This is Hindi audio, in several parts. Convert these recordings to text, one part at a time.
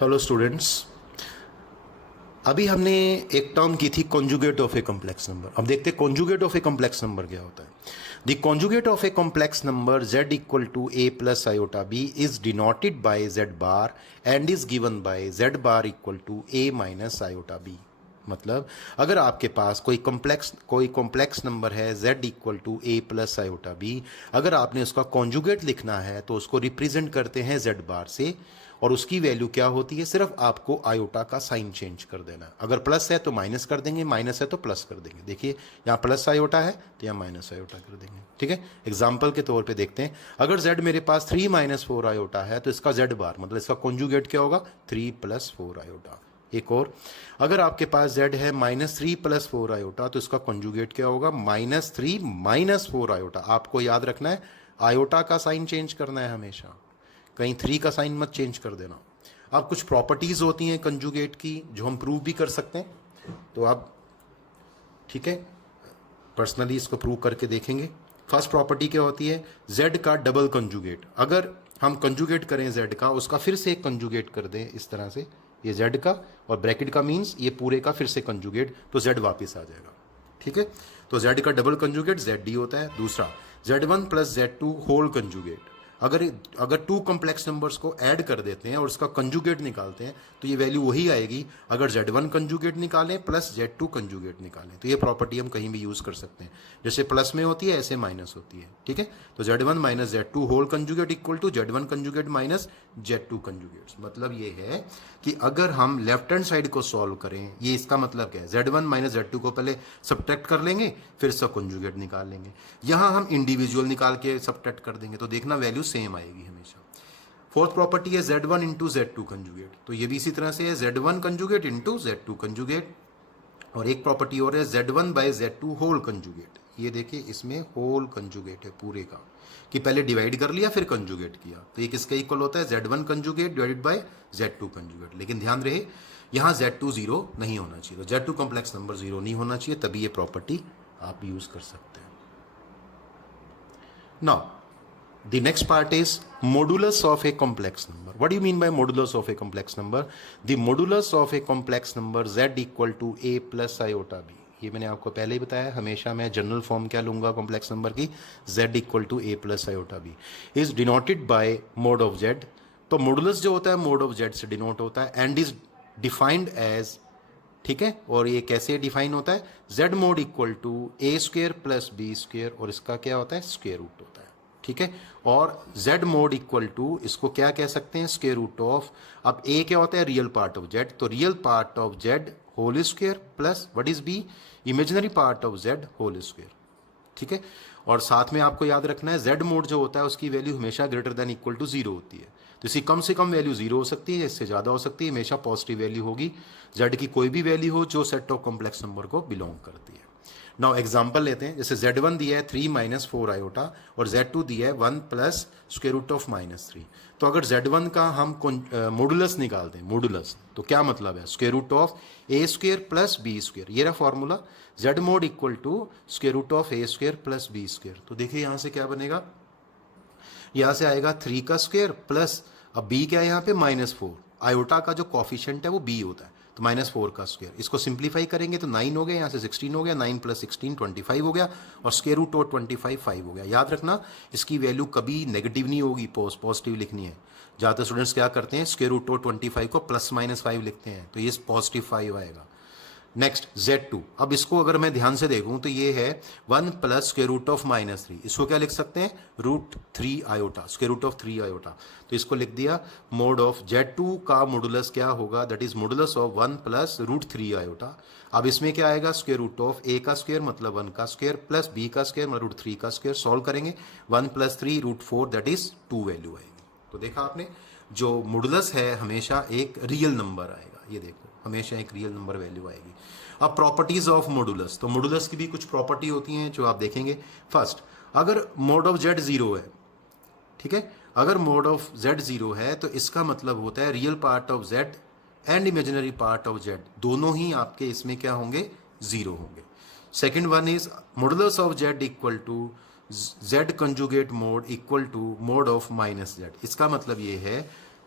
Hello students. अभी हमने एक टर्म की थी conjugate of a complex number. अब देखते हैं conjugate of a complex number क्या होता है। The conjugate of a complex number z equal to a plus iota b is denoted by z bar and is given by z bar equal to a minus iota b। मतलब अगर आपके पास कोई कॉम्प्लेक्स नंबर है z equal to a plus iota b, अगर आपने उसका कॉन्जुगेट लिखना है तो उसको रिप्रेजेंट करते हैं z बार से, और उसकी वैल्यू क्या होती है, सिर्फ आपको आयोटा का साइन चेंज कर देना है। अगर प्लस है तो माइनस कर देंगे, माइनस है तो प्लस कर देंगे। देखिए यहाँ प्लस आयोटा है तो यहाँ माइनस आयोटा कर देंगे। ठीक है, एग्जाम्पल के तौर पे देखते हैं। अगर z मेरे पास 3 माइनस 4 आयोटा है तो इसका z बार मतलब इसका कॉन्जुगेट क्या होगा, 3 प्लस 4 आयोटा। एक और, अगर आपके पास z है -3 प्लस 4 आयोटा तो इसका कॉन्जुगेट क्या होगा, -3 माइनस 4 आयोटा। आपको याद रखना है आयोटा का साइन चेंज करना है हमेशा, कहीं 3 का साइन मत चेंज कर देना। अब कुछ प्रॉपर्टीज होती हैं कंजुगेट की जो हम प्रूव भी कर सकते हैं, तो आप ठीक है पर्सनली इसको प्रूव करके देखेंगे। फर्स्ट प्रॉपर्टी क्या होती है, z का डबल कंजुगेट। अगर हम कंजुगेट करें z का, उसका फिर से एक कंजुगेट कर दें इस तरह से, ये z का और ब्रैकेट का मीन्स ये पूरे का फिर से कंजुगेट, तो z वापस आ जाएगा। ठीक है, तो z का डबल कंजुगेट zd होता है। दूसरा z1 plus z2 whole conjugate. अगर 2 कॉम्प्लेक्स नंबर्स को ऐड कर देते हैं और उसका कंजुगेट निकालते हैं तो ये वैल्यू वही आएगी अगर z1 कंजुगेट निकालें प्लस z2 कंजुगेट निकालें। तो ये प्रॉपर्टी हम कहीं भी यूज कर सकते हैं, जैसे प्लस में होती है ऐसे माइनस होती है। ठीक है, तो z1 minus z2 whole conjugate equal to z1 conjugate minus z2 conjugate. मतलब ये है कि अगर हम लेफ्ट हैंड साइड को सॉल्व करें, ये इसका मतलब क्या है, z1 माइनस z2 को पहले सब्ट्रैक्ट कर लेंगे फिर इसका कंजुगेट निकाल लेंगे। यहां हम इंडिविजुअल निकाल के सब्ट्रैक्ट कर देंगे तो देखना वैल्यू सेम आएगी हमेशा। फोर्थ प्रॉपर्टी है z1 इंटू z2 कंजुगेट, तो ये भी इसी तरह से है z1 conjugate into z2 conjugate. और एक प्रॉपर्टी और है z1 by z2 whole conjugate. ये देखिए इसमें होल कंजुगेट है पूरे का, कि पहले डिवाइड कर लिया फिर कंजुगेट किया, तो ये किसका इक्वल होता है, z1 conjugate divided by z2 conjugate. लेकिन ध्यान रहे यहाँ z2 0 नहीं होना चाहिए, तो z2 कॉम्प्लेक्स नंबर 0 नहीं होना चाहिए, तभी ये प्रॉपर्टी आप यूज कर सकते हैं। Now the next part is modulus of a complex number. What do you mean by modulus of a complex number? The modulus of a complex number z equal to a plus iota b. ये मैंने आपको पहले ही बताया, हमेशा मैं जनरल फॉर्म क्या लूंगा कॉम्प्लेक्स नंबर की, z equal to a plus iota b is denoted by mod of z। तो मॉडुलस जो होता है मोड ऑफ z से डिनोट होता है एंड इज डिफाइंड एज, ठीक है, और ये कैसे डिफाइन होता है, z mod equal to a square plus b square, और इसका क्या होता है, स्क्वेयर रूट होता है। ठीक है, और z मोड इक्वल टू इसको क्या कह सकते हैं, स्क्वायर रूट ऑफ, अब a क्या होता है, रियल पार्ट ऑफ z, तो real part of z whole square plus what is b, imaginary part of z whole square. ठीक है, और साथ में आपको याद रखना है z मोड जो होता है उसकी वैल्यू हमेशा ग्रेटर देन इक्वल टू 0 होती है, तो इसकी कम से कम वैल्यू 0 हो सकती है, इससे ज़्यादा हो सकती है, हमेशा पॉजिटिव वैल्यू होगी, z की कोई भी वैल्यू हो जो सेट ऑफ कॉम्प्लेक्स नंबर को बिलोंग करती है। नाउ एग्जाम्पल लेते हैं, जैसे z1 दिया है 3 माइनस 4 आयोटा और z2 दिया है 1 प्लस स्क्वायर रूट ऑफ -3। तो अगर z1 का हम मॉडुलस निकालते हैं, मॉडुलस तो क्या मतलब है, square root of a square plus b square, ये रहा formula, z mod equal to square root of a square plus b square. तो देखिए यहां से क्या बनेगा, यहां से आएगा 3 का स्क्वायर प्लस, अब b क्या है यहाँ पे -4, आयोटा का जो कॉफिशिएंट है वो b होता है, तो -4 का स्क्वायर, इसको सिंप्लीफाई करेंगे तो 9 हो गया, यहाँ से 16 हो गया, 9 प्लस 16 25 हो गया, और स्क्वायर रूट ऑफ 25 5 हो गया। याद रखना इसकी वैल्यू कभी नेगेटिव नहीं होगी, पॉजिटिव लिखनी है। ज़्यादातर स्टूडेंट्स क्या करते हैं, स्क्वायर रूट ऑफ 25 को +-5 लिखते हैं, तो ये पॉजिटिव 5 आएगा। नेक्स्ट z2, अब इसको अगर मैं ध्यान से देखूं तो ये है 1 प्लस स्क्वायर रूट ऑफ -3, इसको क्या लिख सकते हैं, √3 iota, square root of 3 iota, तो इसको लिख दिया मोड ऑफ z2 का मॉडुलस क्या होगा, that is modulus of 1 plus √3 iota. अब इसमें क्या आएगा, स्क्वायर रूट ऑफ a का स्क्वायर मतलब 1 का स्क्वायर प्लस b का स्क्वायर मतलब √3 का स्क्वायर, सॉल्व करेंगे 1 प्लस 3 √4 दैट इज 2 वैल्यू आएगी। तो देखा आपने, जो मॉडुलस है हमेशा एक रियल नंबर आएगा, ये देखो हमेशा एक रियल नंबर वैल्यू आएगी। अब प्रॉपर्टीज ऑफ मॉडुलस, तो मॉडुलस की भी कुछ प्रॉपर्टी होती हैं जो आप देखेंगे। फर्स्ट, अगर मोड ऑफ z 0 है, ठीक है, अगर मोड ऑफ z 0 है तो इसका मतलब होता है real part of z and imaginary part of z दोनों ही आपके इसमें क्या होंगे, 0 होंगे। Second one is modulus of z equal to z conjugate mod equal to mod of -z, इसका मतलब ये है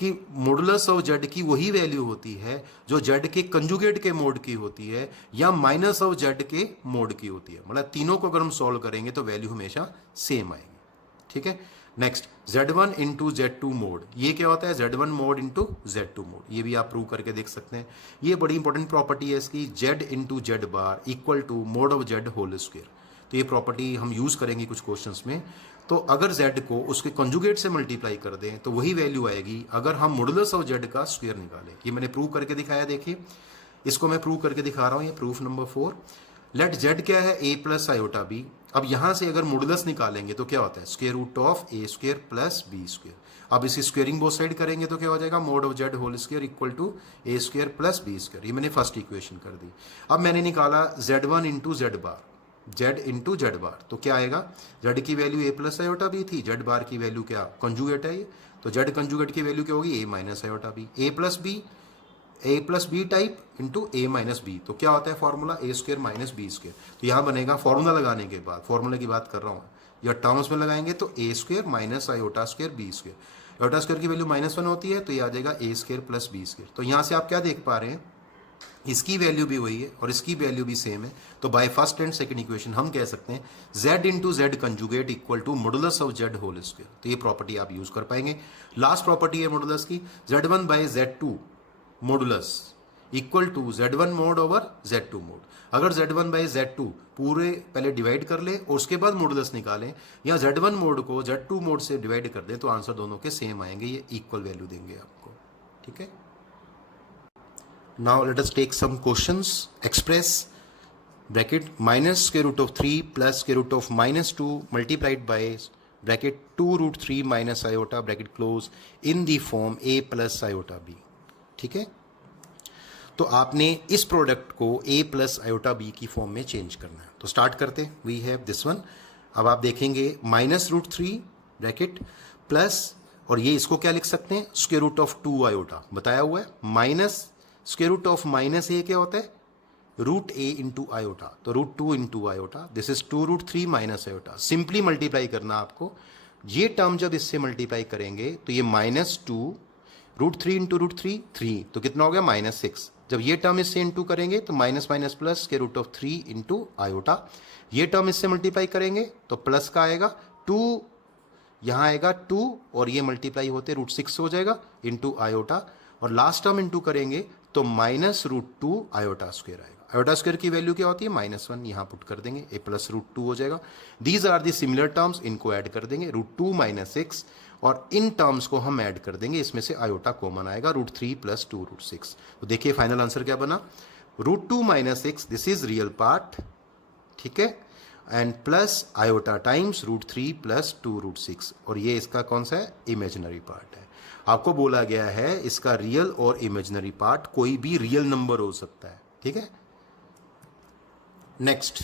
कि मॉडुलस ऑफ जेड की वही वैल्यू होती है जो जेड के कंजुगेट के मोड की होती है या माइनस ऑफ जेड के मोड की होती है। मतलब तीनों को अगर हम सॉल्व करेंगे तो वैल्यू हमेशा सेम आएगी। ठीक है, next Z1 into Z2 mode, ये क्या होता है? Z1 mode into Z2 mode, ये भी आप प्रूव करके देख सकते हैं। ये बड़ी इंपॉर्टेंट प्रॉपर्टी है इसकी, Z into Z bar equal to mod of Z whole square. तो ये प्रॉपर्टी हम यूज करेंगे कुछ क्वेश्चंस में। तो अगर Z को उसके कंजुगेट से मल्टीप्लाई कर दें तो वही वैल्यू आएगी अगर हम मॉडुलस ऑफ Z का स्क्वायर निकालें। ये मैंने प्रूव करके दिखाया, देखिए इसको मैं प्रूव करके दिखा रहा हूँ, ये प्रूफ नंबर 4। लेट Z क्या है? a plus iota B. अब यहां से अगर मॉडुलस निकालेंगे तो क्या होता है? Square root of a square plus B square. अब इसी स्क्वेयरिंग बोथ साइड करेंगे तो क्या हो जाएगा? Mod of Z whole square equal to a square plus B square. ये मैंने फर्स्ट इक्वेशन कर दी। अब मैंने निकाला Z1 into Z bar, Z into Z bar, तो क्या आएगा? जेड की value a plus iota B थी, जेड बार की वैल्यू क्या? कंजुगेट है ये, तो जेड कंजुगेट की वैल्यू क्या होगी? a minus iota B, A plus B type into A minus B. तो क्या होता है formula? A square minus B square. तो यहाँ बनेगा फॉर्मूला लगाने के बाद, फॉर्मूले की बात कर रहा हूँ, या टर्म्स में लगाएंगे तो A square minus iota square B square. Iota square की वैल्यू -1 होती है तो ये आ जाएगा A square plus B square. तो यहाँ से आप क्या देख पा रहे हैं? इसकी वैल्यू भी वही है और इसकी वैल्यू भी सेम है। तो by first and second equation हम कह सकते हैं z into Z conjugate equal to modulus of Z whole square. तो ये प्रॉपर्टी आप यूज कर पाएंगे। लास्ट प्रॉपर्टी है मॉडुलस की, z1 by z2 modulus equal to Z1 mod over Z2 mod. अगर Z1 बाई Z2 पूरे पहले डिवाइड कर ले और उसके बाद मॉडुलस निकालें, या Z1 मोड को Z2 मोड से डिवाइड कर दें, तो आंसर दोनों के सेम आएंगे, ये इक्वल वैल्यू देंगे आपको। ठीक है, now let us take some questions. Express bracket minus square root of 3 plus square root of -2 multiplied by bracket 2 root 3 minus iota bracket close in the form a plus iota b। ठीक है, तो आपने इस प्रोडक्ट को a प्लस आयोटा बी की फॉर्म में चेंज करना है। तो स्टार्ट करते, वी हैव दिस वन। अब आप देखेंगे -√3 ब्रैकेट प्लस, और ये इसको क्या लिख सकते हैं? स्क्वायर रूट ऑफ 2 आयोटा बताया हुआ है, minus square root of -a क्या होता है? रूट a इंटू आयोटा, तो √2 into iota, this is 2√3 minus iota. Simply multiply करना आपको, ये टर्म जब इससे मल्टीप्लाई करेंगे तो ये -2 √3 इंटू √3 3, तो कितना हो गया? -6। जब ये टर्म इससे इंटू करेंगे तो माइनस माइनस प्लस के रूट ऑफ 3 इंटू आयोटा। ये टर्म इससे मल्टीप्लाई करेंगे तो प्लस का आएगा 2, यहाँ आएगा 2 और ये मल्टीप्लाई होते √6 हो जाएगा इंटू आयोटा, और लास्ट टर्म इंटू करेंगे तो -√2 आयोटा स्क्वायर आएगा। आयोटा स्क्वायर की वैल्यू क्या होती है? -1, यहाँ पुट कर देंगे, a प्लस √2 हो जाएगा। These are the similar terms, इनको ऐड कर देंगे, √2 -6, और इन टर्म्स को हम ऐड कर देंगे, इसमें से आयोटा कॉमन आएगा, √3 प्लस 2 √6। तो देखिए फाइनल आंसर क्या बना? √2 -6, दिस इज रियल पार्ट, ठीक है, and plus iota times √3 plus 2 √6, और ये इसका कौन सा है? इमेजिनरी पार्ट है। आपको बोला गया है इसका रियल और इमेजिनरी पार्ट, कोई भी रियल नंबर हो सकता है। ठीक है, next,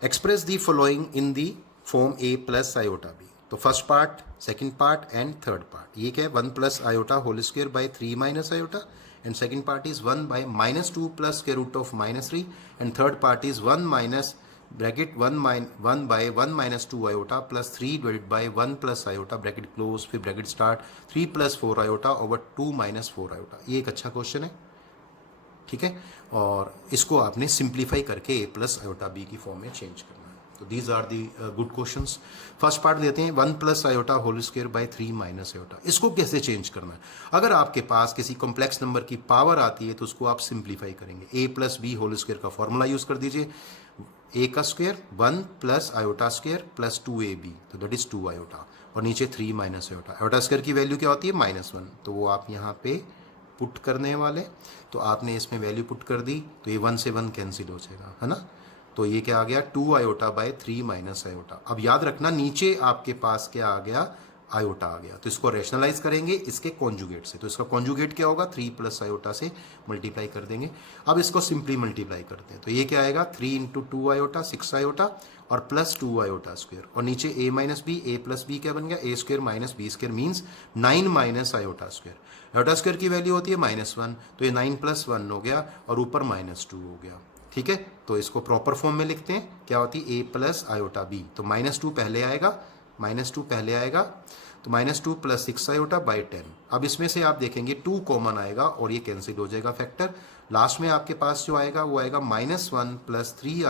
express the following in the form a plus iota b। तो first part, second part and third part, ये क्या है? 1 plus iota whole square by 3 minus iota, and second part is 1 by -2 plus square root of -3, and third part is 1 minus bracket 1 by 1 minus 2 iota plus 3 divided by 1 plus iota bracket close, फिर bracket start 3 plus 4 iota over 2 minus 4 iota. ये एक अच्छा क्वेश्चन है। ठीक है, और इसको आपने सिंप्लीफाई करके a प्लस आयोटा b की फॉर्म में चेंज करना है। तो these are the good questions. First part देते हैं 1 plus iota whole square by 3 minus iota. इसको कैसे चेंज करना है? अगर आपके पास किसी कॉम्प्लेक्स नंबर की पावर आती है तो उसको आप सिंप्लीफाई करेंगे। a plus B whole square का फॉर्मूला यूज कर दीजिए, a का square 1 plus iota square plus 2ab, तो दैट इज 2 आयोटा, और नीचे 3 माइनस आयोटा। आयोटा स्क्वायर की वैल्यू क्या होती है? -1, तो वो आप यहाँ पे पुट करने वाले, तो आपने इसमें वैल्यू पुट कर दी तो ये 1 से 1 कैंसिल हो जाएगा, है ना। तो ये क्या आ गया? 2 आयोटा बाय 3 माइनस आयोटा। अब याद रखना नीचे आपके पास क्या आ गया? आयोटा आ गया। तो इसको रैशनलाइज करेंगे इसके कॉन्जुगेट से, तो इसका कॉन्जुगेट क्या होगा? 3 प्लस आयोटा से मल्टीप्लाई कर देंगे। अब इसको सिंपली मल्टीप्लाई करते हैं तो ये क्या आएगा? 3 इंटू 2 आयोटा 6 आयोटा और प्लस 2 आयोटा स्क्वायर, और नीचे a minus B, a plus B क्या बन गया? a square minus B square means 9 minus iota square. Iota square की वैल्यू होती है -1, तो ये 9 प्लस 1 हो गया और ऊपर -2 हो गया। ठीक है, तो इसको प्रॉपर फॉर्म में लिखते हैं, क्या होती है? a प्लस आयोटा बी, तो -2 पहले आएगा, -2 पहले आएगा, तो -2 प्लस 6 आयोटा बाई 10। अब इसमें से आप देखेंगे 2 कॉमन आएगा और ये कैंसिल हो जाएगा फैक्टर। लास्ट में आपके पास जो आएगा वो आएगा -1 plus 3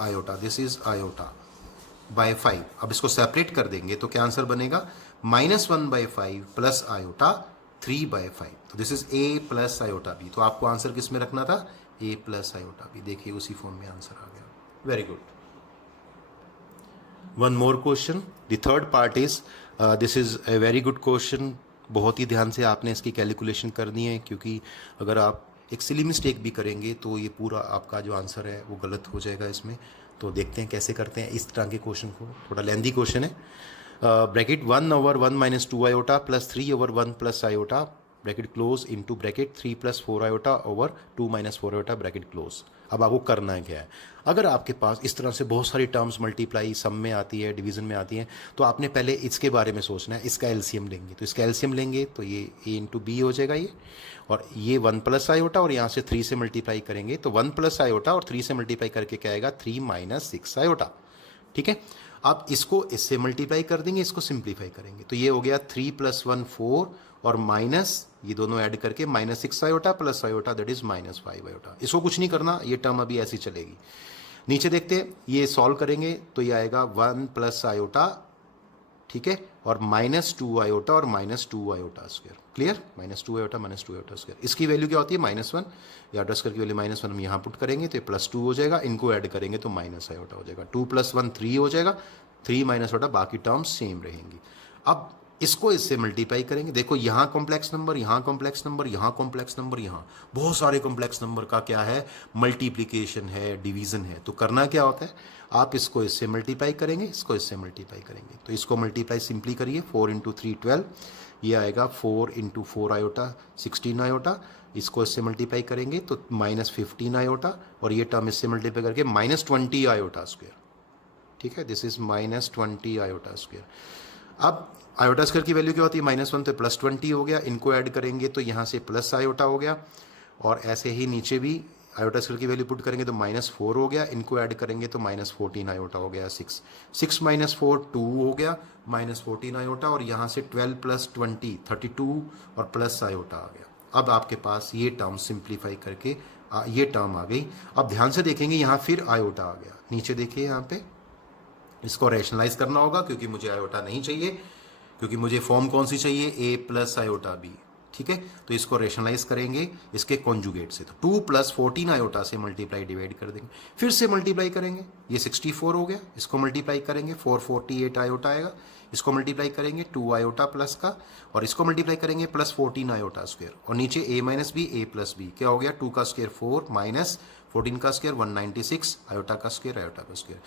iota, this is iota by 5। अब इसको सेपरेट कर देंगे तो क्या आंसर बनेगा, -1/5 प्लस आयोटा 3/5। तो this is a plus iota b। तो आपको आंसर किस में रखना था, a प्लस आयोटा b। देखिए उसी फॉर्म में आंसर आ गया। Very good. One more question, the third part is, this is a very good question. बहुत ही ध्यान से आपने इसकी कैलकुलेशन करनी है, क्योंकि अगर आप एक सिली मिस्टेक भी करेंगे तो ये पूरा आपका जो आंसर है वो गलत हो जाएगा इसमें। तो देखते हैं कैसे करते हैं इस तरह के क्वेश्चन को। थोड़ा लेंदी क्वेश्चन है। Bracket 1/1 - 2 iota plus 3/1 plus iota bracket close into bracket 3 + 4 iota over 2 - 4 iota bracket close. अब आपको करना है क्या है, अगर आपके पास इस तरह से बहुत सारी टर्म्स मल्टीप्लाई सम में आती है, डिवीजन में आती हैं, तो आपने पहले इसके बारे में सोचना है। इसका एलसीएम लेंगे, तो इसका एलसीएम लेंगे तो ये a इंटू बी हो जाएगा ये, और ये 1 प्लस आयोटा और यहाँ से 3 से मल्टीप्लाई करेंगे तो 1 प्लस आयोटा और 3 से मल्टीप्लाई करके क्या आएगा, 3 - 6 आयोटा। ठीक है, आप इसको इससे मल्टीप्लाई कर देंगे, इसको सिंप्लीफाई करेंगे तो ये हो गया 3 + 1 4 और माइनस ये दोनों ऐड करके -6 iota plus iota that is -5 iota. इसको कुछ नहीं करना, ये टर्म अभी ऐसी चलेगी। नीचे देखते हैं, ये सॉल्व करेंगे तो ये आएगा 1 प्लस आयोटा, ठीक है, और -2 आयोटा और -2 iota square. Clear, -2 iota -2 iota square. इसकी वैल्यू क्या होती है, -1। या ड्रेस करके वैल्यू -1 हम यहाँ पुट करेंगे तो ये +2 हो जाएगा, इनको ऐड करेंगे तो माइनस आयोटा हो जाएगा। 2 + 1 3 हो जाएगा, 3 - आयोटा, बाकी टर्म्स सेम रहेंगी। अब इसको इससे मल्टीप्लाई करेंगे, देखो यहाँ कॉम्प्लेक्स नंबर, यहाँ कॉम्प्लेक्स नंबर, यहाँ कॉम्प्लेक्स नंबर, यहाँ बहुत सारे कॉम्प्लेक्स नंबर का क्या है, मल्टीप्लिकेशन है, डिवीजन है। तो करना क्या होता है, आप इसको इससे मल्टीप्लाई करेंगे, इसको इससे मल्टीप्लाई करेंगे। तो इसको मल्टीप्लाई सिंपली करिए, 4 × 3 12, ये आएगा 4 × 4 आयोटा 16 आयोटा। इसको इससे मल्टीप्लाई करेंगे तो -15 आयोटा, और ये टर्म इससे मल्टीप्लाई करके -20 आयोटा स्क्वायर। ठीक है, दिस इज -20 आयोटा स्क्वायर। अब आयोटा स्क्वायर की वैल्यू क्या होती है, -1 तो +20 हो गया, इनको ऐड करेंगे तो यहाँ से प्लस आयोटा हो गया, और ऐसे ही नीचे भी आयोटा स्क्वायर की वैल्यू पुट करेंगे तो -4 हो गया, इनको ऐड करेंगे तो -14 आयोटा हो गया 6 - 4 2 हो गया, -14 आयोटा, और यहाँ से 12 + 20 32 और प्लस आयोटा आ गया। अब आपके पास ये टर्म सिंप्लीफाई करके ये टर्म आ गई। अब ध्यान से देखेंगे, यहाँ फिर आयोटा आ गया। नीचे देखिए, यहाँ पे इसको रैशनलाइज करना होगा, क्योंकि मुझे आयोटा नहीं चाहिए, क्योंकि मुझे फॉर्म कौन सी चाहिए, a प्लस आयोटा b। ठीक है, तो इसको रेशनलाइज करेंगे इसके कॉन्जुगेट से, तो 2 + 14 आयोटा से मल्टीप्लाई डिवाइड कर देंगे, फिर से मल्टीप्लाई करेंगे, ये 64 हो गया, इसको मल्टीप्लाई करेंगे 448 आयोटा आएगा, इसको मल्टीप्लाई करेंगे 2 आयोटा प्लस का, और इसको मल्टीप्लाई करेंगे +14 आयोटा स्क्वायर, और नीचे a - b a + b क्या हो गया, 2 का स्क्वायर 4 -14 का स्क्वायर 196 आयोटा का स्क्वायर आयोटा का स्क्वायर।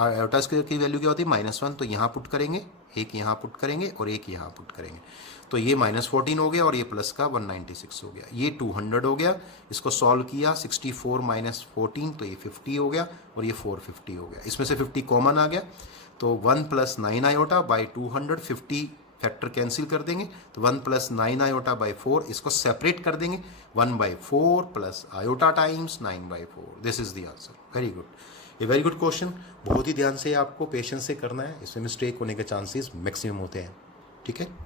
आयोटा स्क्वायर की वैल्यू क्या होती है, -1, तो यहाँ पुट करेंगे, एक यहाँ पुट करेंगे और एक यहाँ पुट करेंगे, तो ये -14 हो गया और ये प्लस का 196 हो गया, ये 200 हो गया। इसको सॉल्व किया, 64 - 14 तो ये 50 हो गया, और ये 450 हो गया। इसमें से 50 कॉमन आ गया, तो 1 + 9 आयोटा बाई 200, 50 फैक्टर कैंसिल कर देंगे, तो 1 + 9 आयोटा बाई 4, इसको सेपरेट कर देंगे, 1/4 plus iota times 9/4। This is the answer. Very good, ये वेरी गुड क्वेश्चन। बहुत ही ध्यान से आपको पेशेंस से करना है, इसमें मिस्टेक होने के चांसेस मैक्सिमम होते हैं। ठीक है।